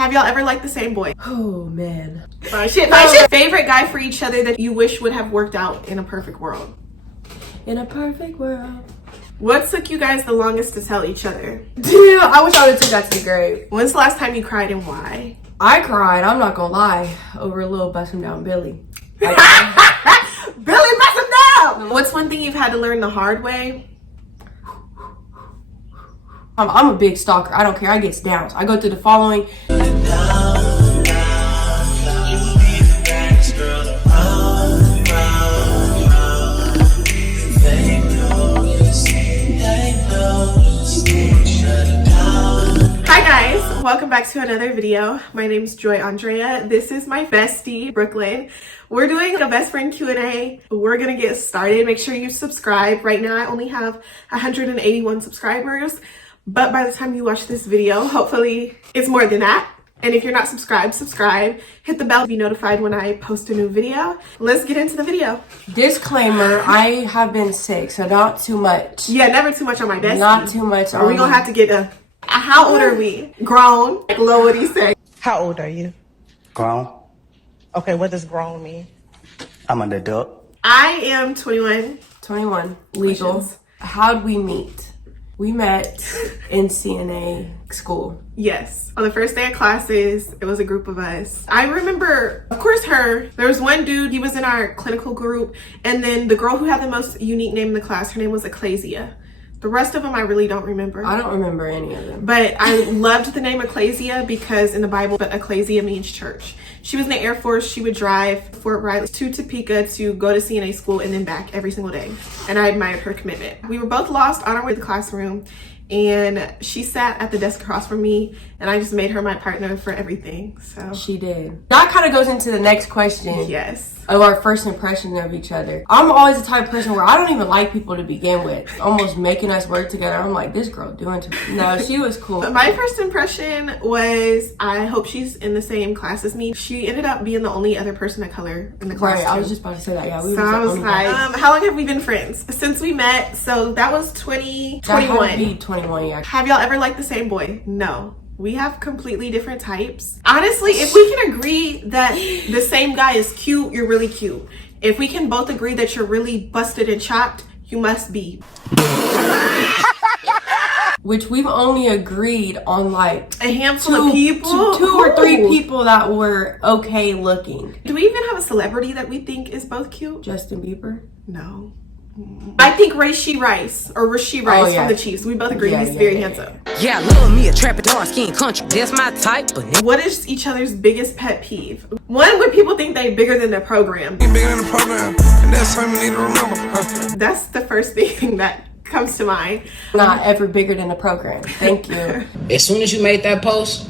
Have y'all ever liked the same boy? Oh man. My shit. Favorite guy for each other that you wish would have worked out in a perfect world? In a perfect world. What took you guys the longest to tell each other? Dude, I wish I would have took that to the grave. When's the last time you cried and why? I cried, I'm not gonna lie, over a little bust him down Billy. Billy, bust him down! What's one thing you've had to learn the hard way? I'm a big stalker. I don't care. I get downs. I go through the following. Hi guys, welcome back to another video. My name is Andreá. This is my bestie, Brooklyn. We're doing a best friend Q&A. We're gonna get started. Make sure you subscribe. Right now I only have 181 subscribers. But by the time you watch this video, hopefully it's more than that. And if you're not subscribed, subscribe. Hit the bell to be notified when I post a new video. Let's get into the video. Disclaimer, I have been sick, so not too much. Yeah, never too much on my bestie. Not too much on We're gonna have to get a... How old are we? Grown. Like Lo, what do you say? How old are you? Grown. Okay, what does grown mean? I'm an adult. I am 21. 21. Legal. Questions? How'd we meet? We met in CNA school. Yes. On the first day of classes, it was a group of us. I remember, of course, her. There was one dude, he was in our clinical group. And then the girl who had the most unique name in the class, her name was Ecclesia. The rest of them I really don't remember. I don't remember any of them. But I loved the name Ecclesia because in the Bible, Ecclesia means church. She was in the Air Force. She would drive Fort Riley to Topeka to go to CNA school and then back every single day. And I admired her commitment. We were both lost on our way to the classroom. And she sat at the desk across from me and I just made her my partner for everything. So she did. That kind of goes into the next question. Yes. Of our first impression of each other. I'm always the type of person where I don't even like people to begin with. Almost making us work together. I'm like, this girl doing too much. No, she was cool. My first impression was, I hope she's in the same class as me. She ended up being the only other person of color in the class. Right, I was just about to say that. Yeah, we so I was like, how long have we been friends? Since we met, so that was 2021. That had to be 21, yeah. Have y'all ever liked the same boy? No. We have completely different types. Honestly, if we can agree that the same guy is cute, you're really cute. If we can both agree that you're really busted and chopped, you must be. Which we've only agreed on like a handful of people. Two or three people that were okay looking. Do we even have a celebrity that we think is both cute? Justin Bieber? No. I think Rashee Rice from the Chiefs. We both agree he's very handsome. Yeah, love me a trapper dark skin country. That's my type. But what is each other's biggest pet peeve? One, when people think they bigger than their program. Bigger than the program, and that's something we need to remember. That's the first thing that comes to mind. Not ever bigger than the program. Thank you. As soon as you made that post,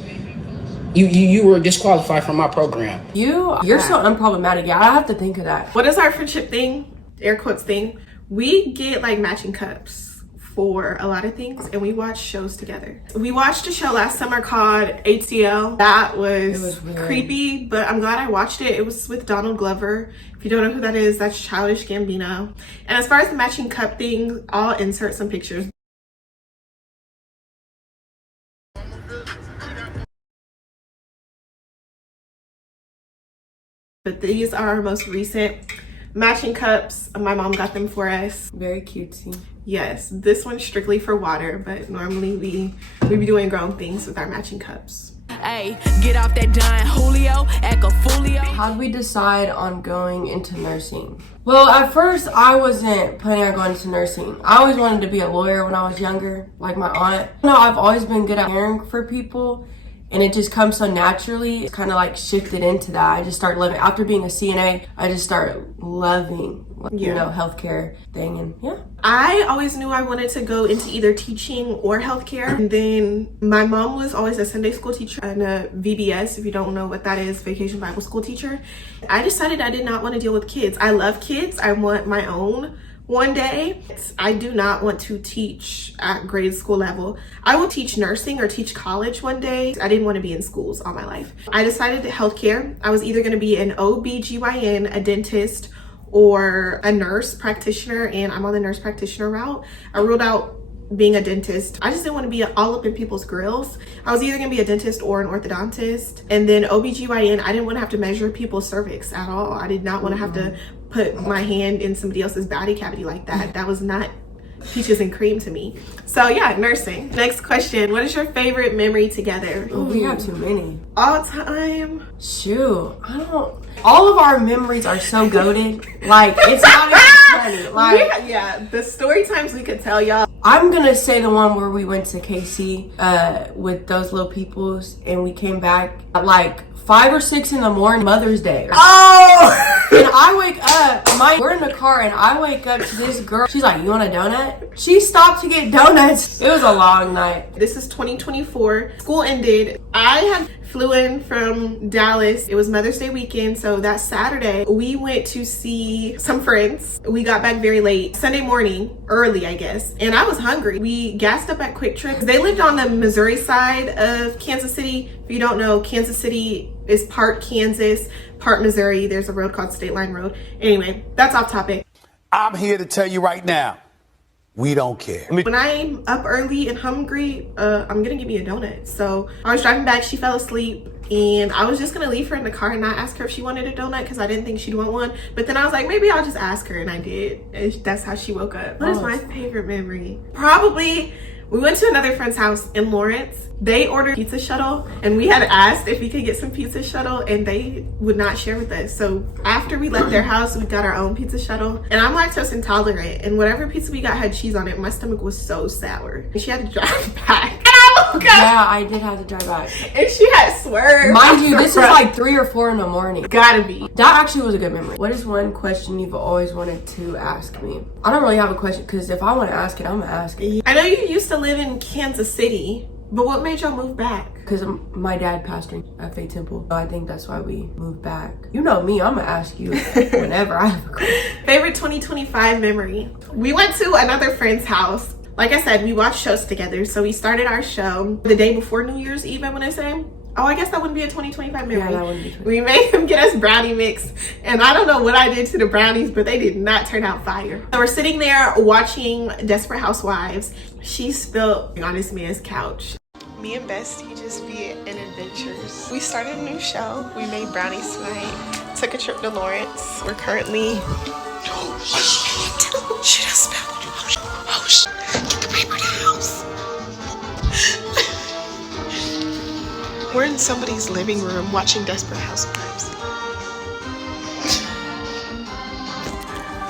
you were disqualified from my program. You're so unproblematic. Yeah, I have to think of that. What is our friendship thing? Air quotes thing. We get like matching cups for a lot of things and we watch shows together. We watched a show last summer called ATL. That was creepy, but I'm glad I watched it. It was with Donald Glover. If you don't know who that is, that's Childish Gambino. And as far as the matching cup thing, I'll insert some pictures. But these are our most recent matching cups. My mom got them for us. Very cutesy. Yes, this one's strictly for water, but normally we be doing grown things with our matching cups. hey, get off that Don Julio, act a folio. How'd we decide on going into nursing? Well, at first I wasn't planning on going into nursing. I always wanted to be a lawyer when I was younger, like my aunt. No, I've always been good at caring for people. And it just comes so naturally. It's kind of like shifted into that. I just started loving, after being a CNA, I just started loving, you know, healthcare thing, and yeah. I always knew I wanted to go into either teaching or healthcare. And then my mom was always a Sunday school teacher and a VBS, if you don't know what that is, Vacation Bible School teacher. I decided I did not want to deal with kids. I love kids. I want my own one day. I do not want to teach at grade school level. I will teach nursing or teach college one day. I didn't want to be in schools all my life. I decided healthcare. I was either going to be an OB/GYN, a dentist, or a nurse practitioner, and I'm on the nurse practitioner route. I ruled out being a dentist. I just didn't want to be all up in people's grills. I was either going to be a dentist or an orthodontist. And then OBGYN, I didn't want to have to measure people's cervix at all. I did not want to have to put my hand in somebody else's body cavity like that. That was not peaches and cream to me. So yeah, nursing. Next question. What is your favorite memory together? Oh, we have too many. All time? Shoot, I don't. All of our memories are so goated. Like, it's not even funny. Like, yeah, the story times we could tell y'all. I'm gonna say the one where we went to KC with those little peoples, and we came back at like 5 or 6 in the morning, Mother's Day. Oh! And I wake up, we're in the car, and I wake up to this girl. She's like, "You want a donut?" She stopped to get donuts. It was a long night. This is 2024. School ended. I had flew in from Dallas. It was Mother's Day weekend, so that Saturday we went to see some friends. We got back very late Sunday morning, early I guess, and I was hungry. We gassed up at Quick Trip. They lived on the Missouri side of Kansas City. If you don't know, Kansas City is part Kansas, part Missouri. There's a road called State Line Road. Anyway, that's off topic. I'm here to tell you right now, we don't care. When I'm up early and hungry, I'm gonna give me a donut. So I was driving back, she fell asleep, and I was just gonna leave her in the car and not ask her if she wanted a donut because I didn't think she'd want one. But then I was like, maybe I'll just ask her, and I did. And that's how she woke up. What is my favorite memory? Probably, we went to another friend's house in Lawrence. They ordered pizza shuttle, and we had asked if we could get some pizza shuttle, and they would not share with us. So after we left their house, we got our own pizza shuttle. And I'm lactose intolerant, and whatever pizza we got had cheese on it. My stomach was so sour. And she had to drive back. And I woke up. Yeah, I did have to drive back. And she had swerved. Mind you, this is like 3 or 4 in the morning. Gotta be. That actually was a good memory. What is one question you've always wanted to ask me? I don't really have a question, because if I want to ask it, I'm gonna ask it. I know you used to live in Kansas City, but what made y'all move back? Because my dad pastored at Faith Temple. So I think that's why we moved back. You know me, I'm gonna ask you whenever I have a question. Favorite 2025 memory? We went to another friend's house. Like I said, we watched shows together. So we started our show the day before New Year's Eve, I want to say. Oh, I guess that wouldn't be a 2025 memory. Yeah, that wouldn't be. We made him get us brownie mix, and I don't know what I did to the brownies, but they did not turn out fire. So we're sitting there watching Desperate Housewives. She spilled on this man's couch. Me and Bestie just be in adventures. We started a new show. We made brownies tonight. Took a trip to Lawrence. We're currently... Oh, shit. She just spilled. Oh, shit. Get the paper towels. We're in somebody's living room watching Desperate Housewives.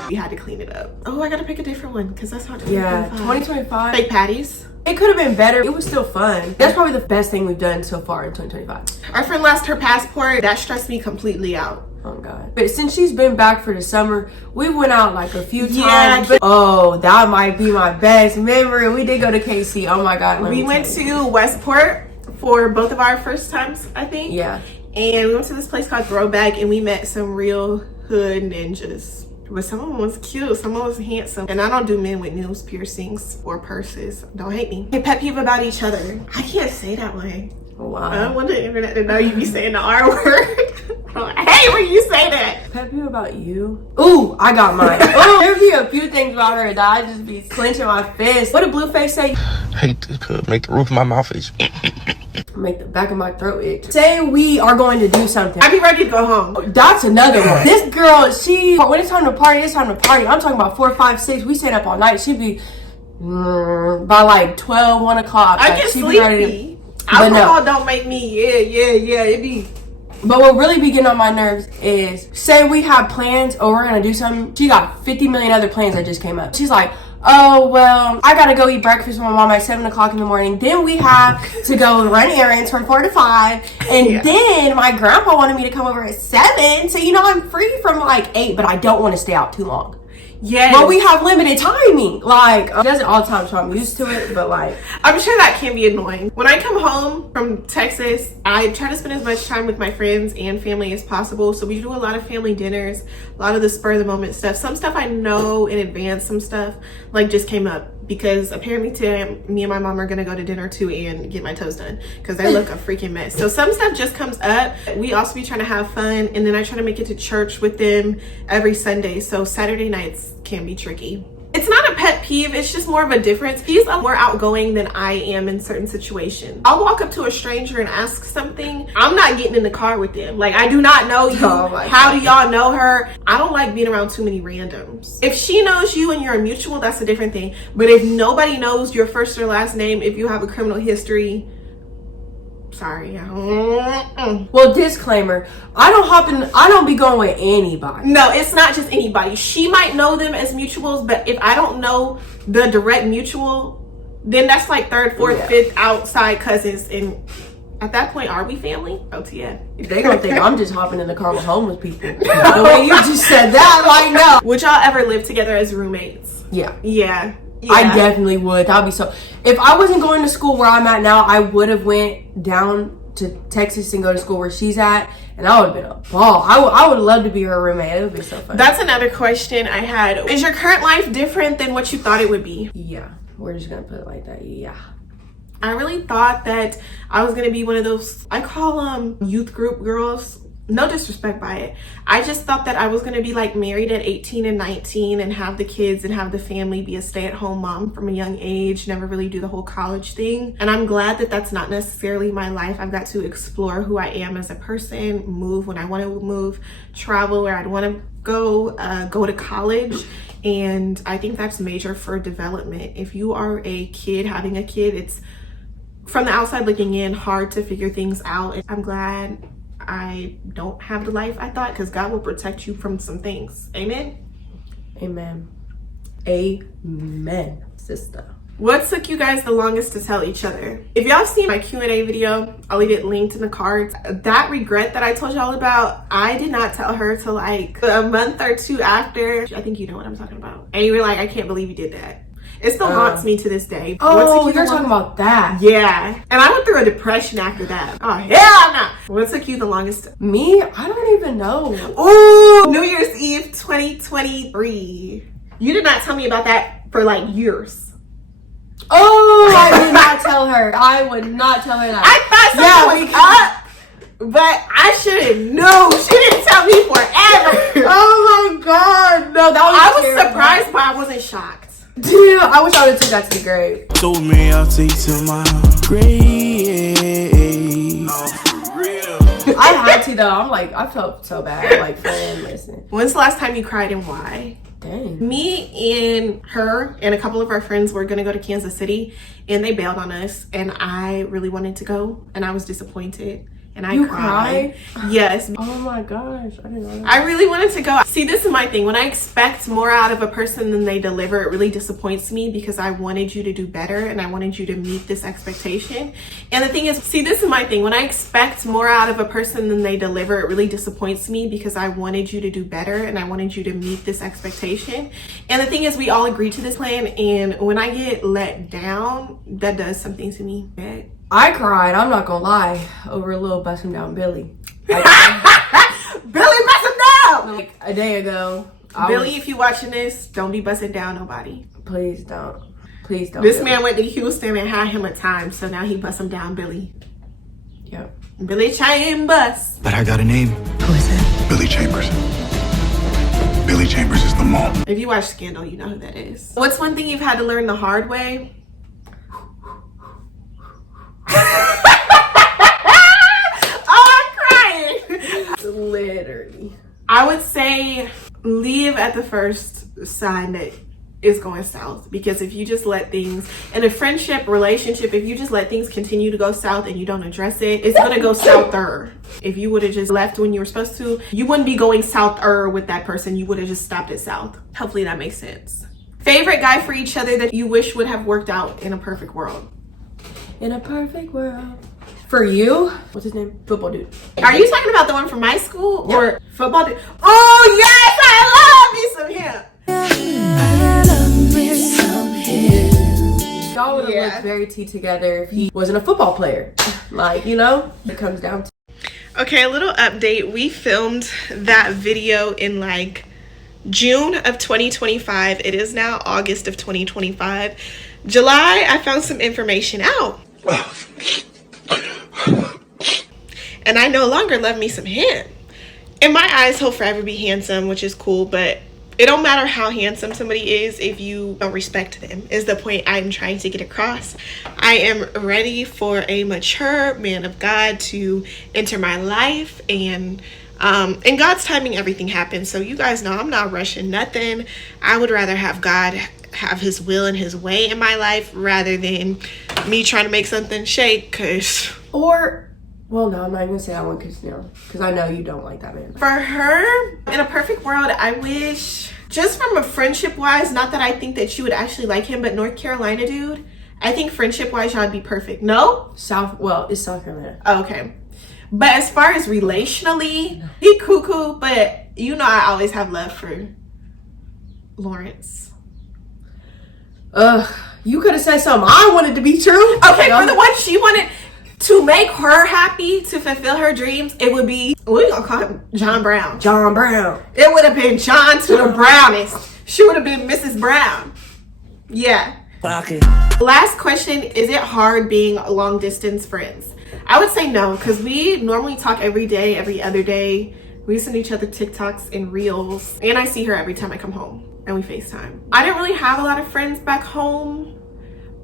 We had to clean it up. Oh, I gotta pick a different one because that's not 2025. Yeah, 2025. Fake patties. It could have been better. It was still fun. That's probably the best thing we've done so far in 2025. Our friend lost her passport. That stressed me completely out. Oh God. But since she's been back for the summer, we went out like a few times. Yeah. But, oh, that might be my best memory. We did go to KC. Oh my God. We went to Westport for both of our first times, I think. Yeah. And we went to this place called Throwback, and we met some real hood ninjas. But some of them was cute, some of them was handsome. And I don't do men with nose piercings or purses. Don't hate me. Hey, pet peeve about each other. I can't say that way. Oh, wow. I don't want the internet to know you be saying the R word. I hate when you say that. Pet peeve about you? Ooh, I got mine. Oh, there be a few things about her that I just be clenching my fist. What did Blueface say? Hate to make the roof of my mouth itch. Make the back of my throat itch. Say we are going to do something. I be ready to go home. That's another one. This girl, when it's time to party, it's time to party. I'm talking about 4, 5, 6. We stayed up all night. She'd be by like 12, 1 o'clock. I like, get she'd sleepy. Alcohol don't make me, yeah, it be. But what really be getting on my nerves is, say we have plans or we're gonna do something. She got 50 million other plans that just came up. She's like, oh, well, I gotta go eat breakfast with my mom at 7 o'clock in the morning. Then we have to go run errands from 4 to 5. And then my grandpa wanted me to come over at 7. So, you know, I'm free from like 8, but I don't want to stay out too long. Yes. But we have limited timing. Like, she does it all the time, so I'm used to it, but like, I'm sure that can be annoying. When I come home from Texas, I try to spend as much time with my friends and family as possible. So we do a lot of family dinners, a lot of the spur of the moment stuff. Some stuff I know in advance, some stuff like just came up because apparently today me and my mom are gonna go to dinner too and get my toes done because they look a freaking mess. So some stuff just comes up. We also be trying to have fun, and then I try to make it to church with them every Sunday. So Saturday nights can be tricky. It's not a pet peeve. It's just more of a difference. He's more outgoing than I am in certain situations. I'll walk up to a stranger and ask something. I'm not getting in the car with them. Like, I do not know you. How do y'all know her? I don't like being around too many randoms. If she knows you and you're a mutual, that's a different thing. But if nobody knows your first or last name, if you have a criminal history, sorry. Well, disclaimer, I don't be going with anybody. No, it's not just anybody. She might know them as mutuals, but if I don't know the direct mutual, then that's like third, fourth, fifth outside cousins. And at that point, are we family? OTF. They gonna think I'm just hopping in the car with homeless people. The way you just said that, like, no. Would y'all ever live together as roommates? Yeah. Yeah. I definitely would. That'd be so. If I wasn't going to school where I'm at now, I would have went down to Texas and go to school where she's at, and I would have been a ball. I would love to be her roommate. It would be so fun. That's another question I had. Is your current life different than what you thought it would be? Yeah, we're just gonna put it like that. Yeah. I really thought that I was gonna be one of those, I call them youth group girls. No disrespect by it. I just thought that I was gonna be like married at 18 and 19 and have the kids and have the family, be a stay-at-home mom from a young age, never really do the whole college thing. And I'm glad that that's not necessarily my life. I've got to explore who I am as a person, move when I want to move, travel where I'd want to go to college. And I think that's major for development. If you are a kid having a kid, it's, from the outside looking in, hard to figure things out. I'm glad I don't have the life I thought, because God will protect you from some things. Amen? Amen. Amen, sister. What took you guys the longest to tell each other? If y'all seen my Q&A video, I'll leave it linked in the cards. That regret that I told y'all about, I did not tell her till like a month or two after. I think you know what I'm talking about. And you were like, I can't believe you did that. It still haunts me to this day. Oh, you're talking about that. Yeah. And I went through a depression after that. Oh, hell no. What took you the longest? Me? I don't even know. Ooh, New Year's Eve 2023. You did not tell me about that for like years. Oh, I would not tell her. I would not tell her that. I thought something was up, but I should have known. She didn't tell me forever. Oh my God. No, that was I was terrible. surprised, but I wasn't shocked. Damn, I wish I would have took that to be great. Told me I'll take to my grave. I had to though. I'm like, I felt so bad. Like, friend, listen. When's the last time you cried and why? Dang. Me and her and a couple of our friends were gonna go to Kansas City, and they bailed on us, and I really wanted to go, and I was disappointed. And I cried. Yes. Oh my gosh, I didn't know that. I really wanted to go. See, this is my thing. When I expect more out of a person than they deliver, it really disappoints me, because I wanted you to do better and I wanted you to meet this expectation. And the thing is, see, this is my thing. When I expect more out of a person than they deliver, it really disappoints me, because I wanted you to do better and I wanted you to meet this expectation. And the thing is, we all agreed to this plan, and when I get let down, that does something to me. I cried, I'm not gonna lie, over a little busting down Billy. Billy, bust him down! Like a day ago. Billy, if you watching this, don't be busting down nobody. Please don't. Please don't. This Billy. man went to Houston and had him a time, so now he bust him down, Billy. Yep. Billy Chambers. But I got a name. Who is it? Billy Chambers. Billy Chambers is the mom. If you watch Scandal, you know who that is. What's one thing you've had to learn the hard way? Oh, I'm crying. Literally. I would say leave at the first sign that it's going south, because if you just let things in a friendship, relationship, if you just let things continue to go south and you don't address it, it's gonna go souther. If you would have just left when you were supposed to, you wouldn't be going souther with that person. You would have just stopped at south. Hopefully that makes sense. Favorite guy for each other that you wish would have worked out in a perfect world? In a perfect world. For you? What's his name? Football dude. Are you talking about the one from my school or football dude? Oh yes, I love me some him. Y'all would have looked very T together if he wasn't a football player. Like, you know, it comes down to. Okay, a little update. We filmed that video in like June of 2025. It is now August of 2025. July, I found some information out. And I no longer love me some him. In my eyes, he'll forever be handsome, which is cool, but It don't matter how handsome somebody is if you don't respect them, is the point I'm trying to get across. I am ready for a mature man of God to enter my life, and in God's timing everything happens. So you guys know I'm not rushing nothing. I would rather have God have his will and his way in my life rather than me trying to make something shake. Well, no, I'm not even gonna say that one because I know you don't like that man. For her, in a perfect world, I wish, just from a friendship wise, not that I think that she would actually like him, but North Carolina dude, I think friendship wise y'all would be perfect. No? It's South Carolina. Okay. But as far as relationally, he cuckoo, but you know I always have love for Lawrence. You could have said something I wanted to be true. Okay, for the one she wanted to make her happy, to fulfill her dreams, it would be, we're gonna call him John Brown. John Brown. It would have been John to the brownest. She would have been Mrs. Brown. Yeah. Last question, is it hard being long distance friends? I would say no, because we normally talk every day, every other day. We send each other TikToks and reels, and I see her every time I come home and we FaceTime. I didn't really have a lot of friends back home,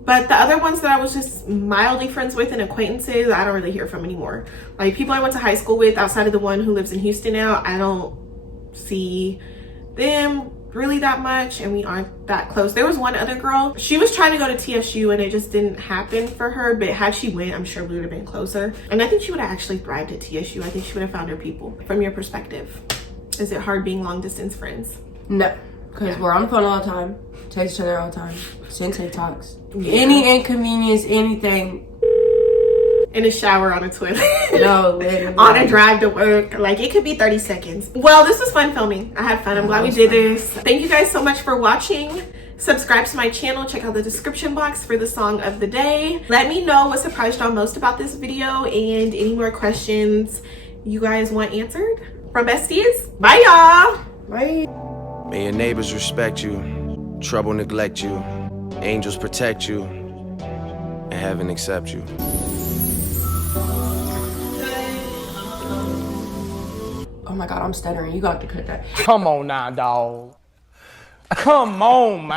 but the other ones that I was just mildly friends with and acquaintances, I don't really hear from anymore. Like people I went to high school with outside of the one who lives in Houston now, I don't see them really that much, and we aren't that close. There was one other girl, she was trying to go to TSU and it just didn't happen for her, but had she went, I'm sure we would have been closer, and I think she would have actually thrived at TSU. I think she would have found her people. From your perspective, is it hard being long distance friends? No, because we're on the phone all the time, text each other all the time, send TikToks. Any inconvenience, anything. In a shower, on a toilet. No, literally. On a drive to work. Like, it could be 30 seconds. Well, this was fun filming. I had fun. I'm glad we did this. Thank you guys so much for watching. Subscribe to my channel. Check out the description box for the song of the day. Let me know what surprised y'all most about this video and any more questions you guys want answered from besties. Bye, y'all. Bye. May your neighbors respect you, trouble neglect you, angels protect you, and heaven accept you. Oh my God, I'm stuttering. You got to cut that. Come on now, dog. Come on, man.